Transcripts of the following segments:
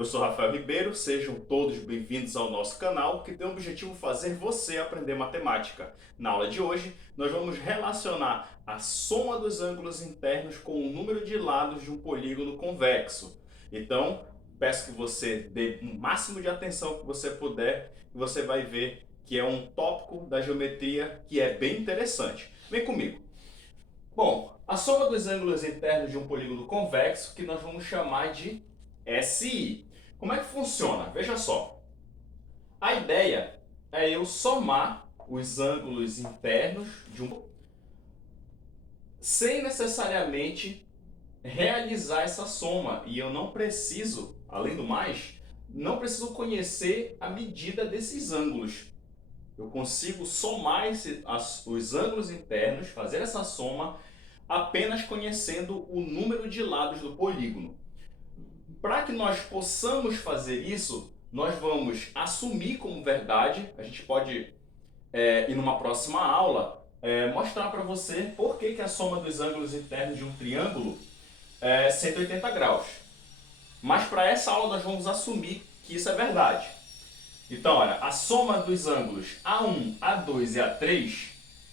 eu sou Rafael Ribeiro, sejam todos bem-vindos ao nosso canal que tem o objetivo fazer você aprender matemática. Na aula de hoje, nós vamos relacionar a soma dos ângulos internos com o número de lados de um polígono convexo. Então, peço que você dê o máximo de atenção que você puder e você vai ver que é um tópico da geometria que é bem interessante. Vem comigo. Bom, a soma dos ângulos internos de um polígono convexo que nós vamos chamar de SI. Como é que funciona? Veja só. A ideia é eu somar os ângulos internos de um sem necessariamente realizar essa soma. E eu não preciso, além do mais, não preciso conhecer a medida desses ângulos. Eu consigo somar os ângulos internos, fazer essa soma, apenas conhecendo o número de lados do polígono. Para que nós possamos fazer isso, nós vamos assumir como verdade, a gente pode, ir numa próxima aula, mostrar para você por que a soma dos ângulos internos de um triângulo é 180 graus. Mas para essa aula nós vamos assumir que isso é verdade. Então, olha, a soma dos ângulos A1, A2 e A3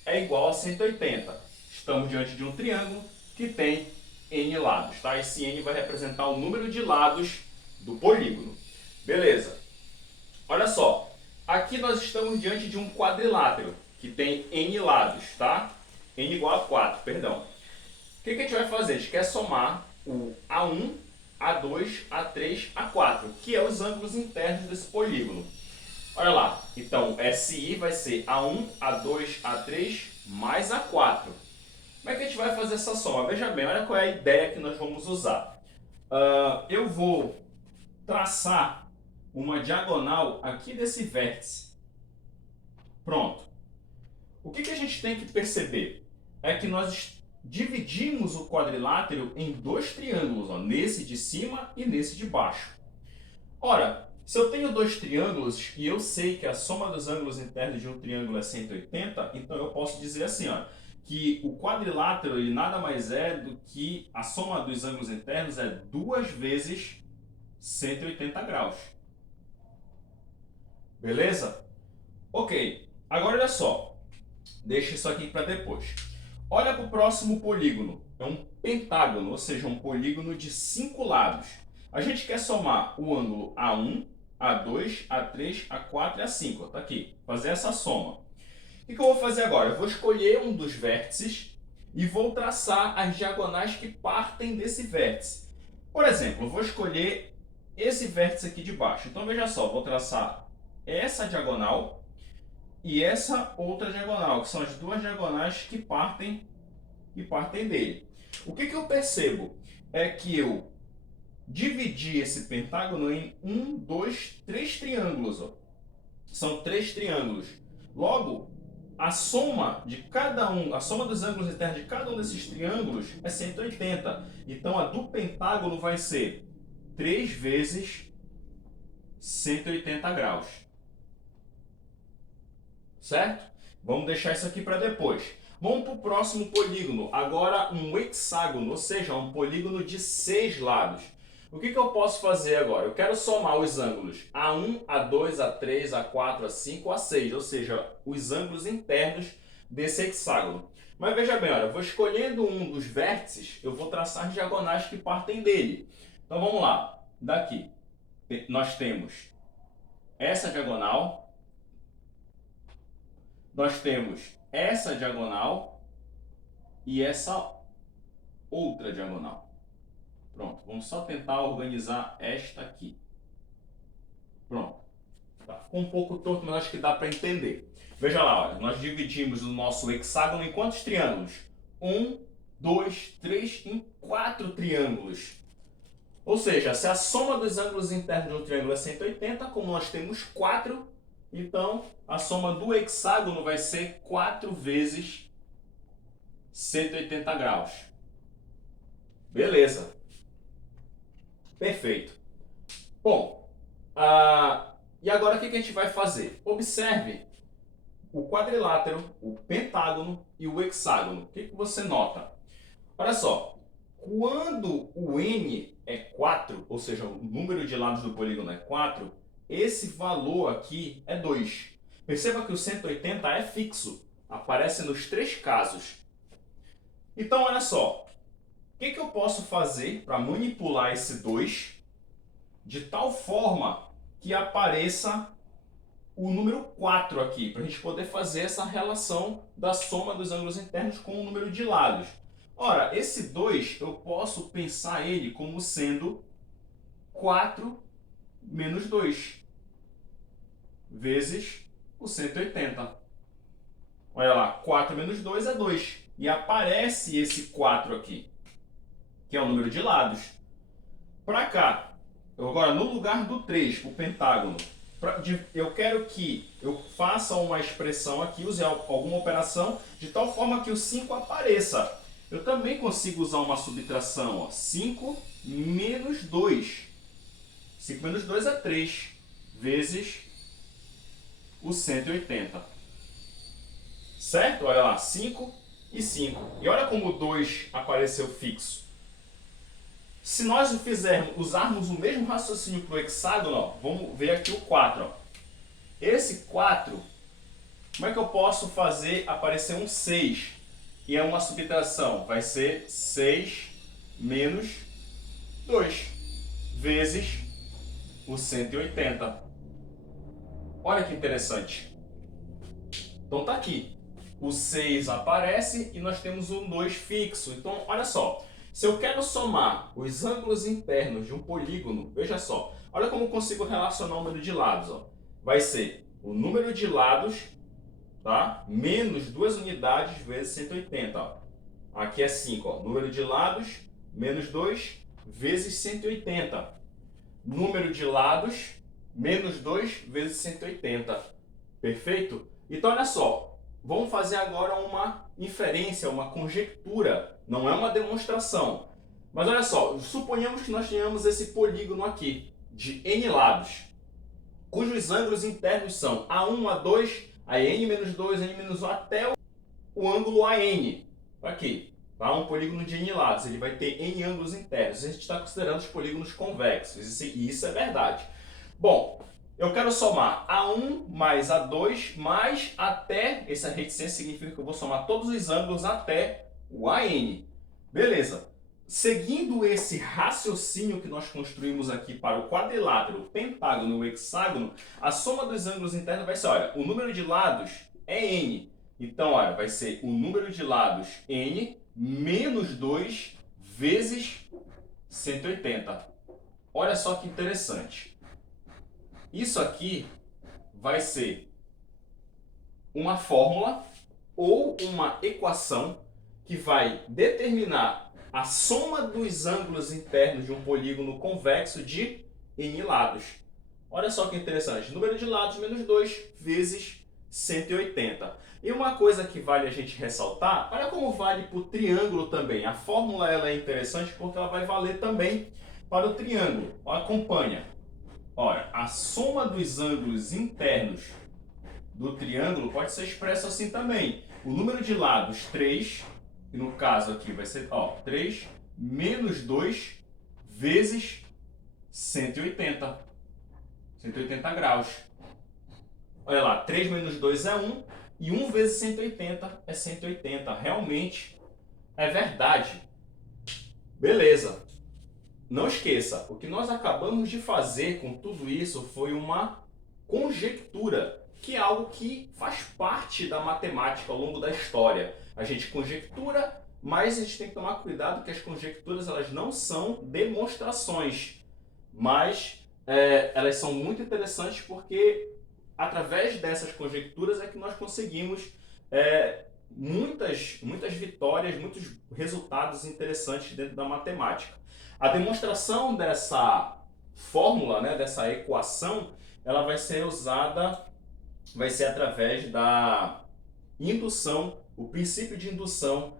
é igual a 180. Estamos diante de um triângulo que tem N lados, tá? Esse N vai representar o número de lados do polígono. Beleza. Olha só, aqui nós estamos diante de um quadrilátero que tem N lados, tá? N igual a 4, perdão. O que a gente vai fazer? A gente quer somar o A1, A2, A3, A4, que é os ângulos internos desse polígono. Olha lá, então SI vai ser A1, A2, A3 mais A4. Como é que a gente vai fazer essa soma? Veja bem, olha qual é a ideia que nós vamos usar. Eu vou traçar uma diagonal aqui desse vértice. Pronto. O que a gente tem que perceber? É que nós dividimos o quadrilátero em dois triângulos, ó, nesse de cima e nesse de baixo. Ora, se eu tenho dois triângulos e eu sei que a soma dos ângulos internos de um triângulo é 180, então eu posso dizer assim, ó, que o quadrilátero ele nada mais é do que a soma dos ângulos internos é 2 vezes 180 graus. Beleza? Ok. Agora olha só. Deixa isso aqui para depois. Olha para o próximo polígono. É um pentágono, ou seja, um polígono de 5 lados. A gente quer somar o ângulo A1, A2, A3, A4 e A5. Está aqui. Fazer essa soma. O que eu vou fazer agora? Eu vou escolher um dos vértices e vou traçar as diagonais que partem desse vértice. Por exemplo, eu vou escolher esse vértice aqui de baixo. Então veja só, vou traçar essa diagonal e essa outra diagonal, que são as duas diagonais que partem dele. O que eu percebo é que eu dividi esse pentágono em 1, 2, 3 triângulos. Ó. São 3 triângulos. Logo, a soma de cada um, a soma dos ângulos internos de cada um desses triângulos é 180. Então a do pentágono vai ser 3 vezes 180 graus. Certo? Vamos deixar isso aqui para depois. Vamos para o próximo polígono. Agora um hexágono, ou seja, um polígono de 6 lados. O que eu posso fazer agora? Eu quero somar os ângulos A1, A2, A3, A4, A5, A6, ou seja, os ângulos internos desse hexágono. Mas veja bem, olha, eu vou escolhendo um dos vértices, eu vou traçar diagonais que partem dele. Então vamos lá. Daqui nós temos essa diagonal, nós temos essa diagonal e essa outra diagonal. Pronto, vamos só tentar organizar esta aqui. Pronto. Tá, ficou um pouco torto, mas acho que dá para entender. Veja lá, olha, nós dividimos o nosso hexágono em quantos triângulos? 1, 2, 3, em 4 triângulos. Ou seja, se a soma dos ângulos internos de um triângulo é 180, como nós temos 4, então a soma do hexágono vai ser 4 vezes 180 graus. Beleza. Perfeito. Bom, e agora o que a gente vai fazer? Observe o quadrilátero, o pentágono e o hexágono. O que você nota? Olha só, Quando o n é 4, ou seja, o número de lados do polígono é 4, esse valor aqui é 2. Perceba que o 180 é fixo, aparece nos três casos. Então, olha só, o que eu posso fazer para manipular esse 2 de tal forma que apareça o número 4 aqui, para a gente poder fazer essa relação da soma dos ângulos internos com o número de lados. Ora, esse 2 eu posso pensar ele como sendo 4 menos 2 vezes o 180. Olha lá, 4 menos 2 é 2. E aparece esse 4 aqui, que é o número de lados. Para cá, agora no lugar do 3, o pentágono, eu quero que eu faça uma expressão aqui, use alguma operação, de tal forma que o 5 apareça. Eu também consigo usar uma subtração, ó, 5 menos 2. 5 menos 2 é 3, vezes o 180. Certo? Olha lá, 5 e 5. E olha como o 2 apareceu fixo. Se nós usarmos o mesmo raciocínio para o hexágono, ó, vamos ver aqui o 4. Ó. Esse 4, como é que eu posso fazer aparecer um 6? E é uma subtração, vai ser 6 menos 2, vezes o 180. Olha que interessante. Então tá aqui. O 6 aparece e nós temos um 2 fixo. Então, olha só. Se eu quero somar os ângulos internos de um polígono, veja só. Olha como eu consigo relacionar o número de lados. Ó. Vai ser o número de lados, tá? Menos 2 unidades vezes 180. Ó. Aqui é 5. Ó. Número de lados menos 2 vezes 180. Número de lados menos 2 vezes 180. Perfeito? Então, olha só. Vamos fazer agora uma inferência, uma conjectura. Não é uma demonstração. Mas olha só, suponhamos que nós tenhamos esse polígono aqui, de n lados, cujos ângulos internos são A1, A2, a n menos 2, n menos 1, até o ângulo AN. Aqui, tá? Um polígono de n lados, ele vai ter n ângulos internos. A gente está considerando os polígonos convexos, e isso é verdade. Bom, eu quero somar A1 mais A2 mais até, essa reticência significa que eu vou somar todos os ângulos até o AN. Beleza. Seguindo esse raciocínio que nós construímos aqui para o quadrilátero, o pentágono e o hexágono, a soma dos ângulos internos vai ser, olha, o número de lados é N. Então, olha, vai ser o número de lados N menos 2 vezes 180. Olha só que interessante. Isso aqui vai ser uma fórmula ou uma equação que vai determinar a soma dos ângulos internos de um polígono convexo de n lados. Olha só que interessante. Número de lados menos 2 vezes 180. E uma coisa que vale a gente ressaltar, olha como vale para o triângulo também. A fórmula ela é interessante porque ela vai valer também para o triângulo. Acompanha. Ora, a soma dos ângulos internos do triângulo pode ser expressa assim também. O número de lados 3, que no caso aqui vai ser 3 menos 2 vezes 180. 180 graus. Olha lá, 3 menos 2 é 1 e 1 vezes 180 é 180. Realmente é verdade. Beleza. Não esqueça, o que nós acabamos de fazer com tudo isso foi uma conjectura, que é algo que faz parte da matemática ao longo da história. A gente conjectura, mas a gente tem que tomar cuidado que as conjecturas elas não são demonstrações, mas elas são muito interessantes porque através dessas conjecturas é que nós conseguimos muitas vitórias, muitos resultados interessantes dentro da matemática. A demonstração dessa fórmula, né, dessa equação, ela vai ser usada, vai ser através da indução, o princípio de indução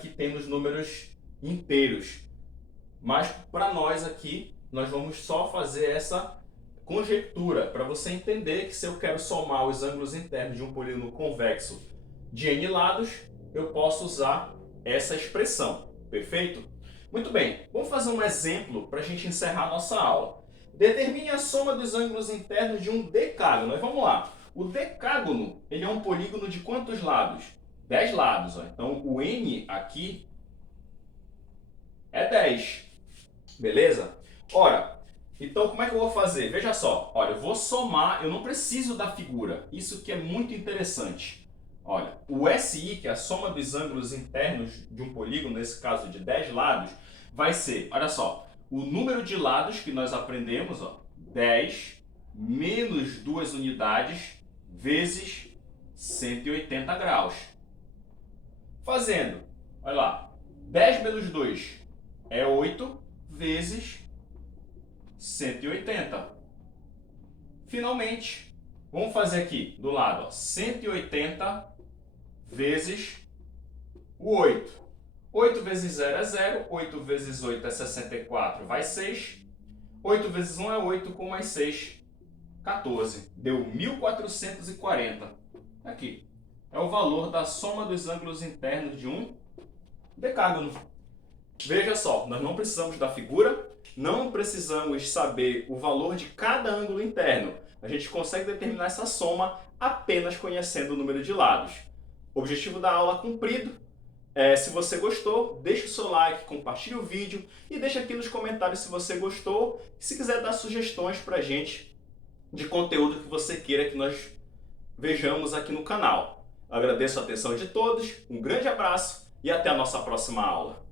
que tem nos números inteiros. Mas para nós aqui, nós vamos só fazer essa conjectura, para você entender que se eu quero somar os ângulos internos de um polígono convexo de n lados, eu posso usar essa expressão, perfeito? Muito bem, vamos fazer um exemplo para a gente encerrar a nossa aula. Determine a soma dos ângulos internos de um decágono. Mas vamos lá. O decágono, ele é um polígono de quantos lados? 10 lados. Ó. Então, o N aqui é 10. Beleza? Ora, então como é que eu vou fazer? Veja só. Olha, eu vou somar, eu não preciso da figura. Isso que é muito interessante. Olha, o SI, que é a soma dos ângulos internos de um polígono, nesse caso de 10 lados, vai ser, olha só, o número de lados que nós aprendemos, ó, 10 menos 2 unidades vezes 180 graus. Fazendo, olha lá, 10 menos 2 é 8 vezes 180. Finalmente, vamos fazer aqui do lado, ó, 180 vezes o 8. 8 vezes 0 é 0, 8 vezes 8 é 64, vai 6. 8 vezes 1 é 8, com mais 6, 14. Deu 1440. Aqui. É o valor da soma dos ângulos internos de um decágono. Veja só, nós não precisamos da figura, não precisamos saber o valor de cada ângulo interno. A gente consegue determinar essa soma apenas conhecendo o número de lados. Objetivo da aula cumprido. Se você gostou, deixa o seu like, compartilhe o vídeo e deixa aqui nos comentários se você gostou e se quiser dar sugestões pra gente de conteúdo que você queira que nós vejamos aqui no canal. Agradeço a atenção de todos, um grande abraço e até a nossa próxima aula.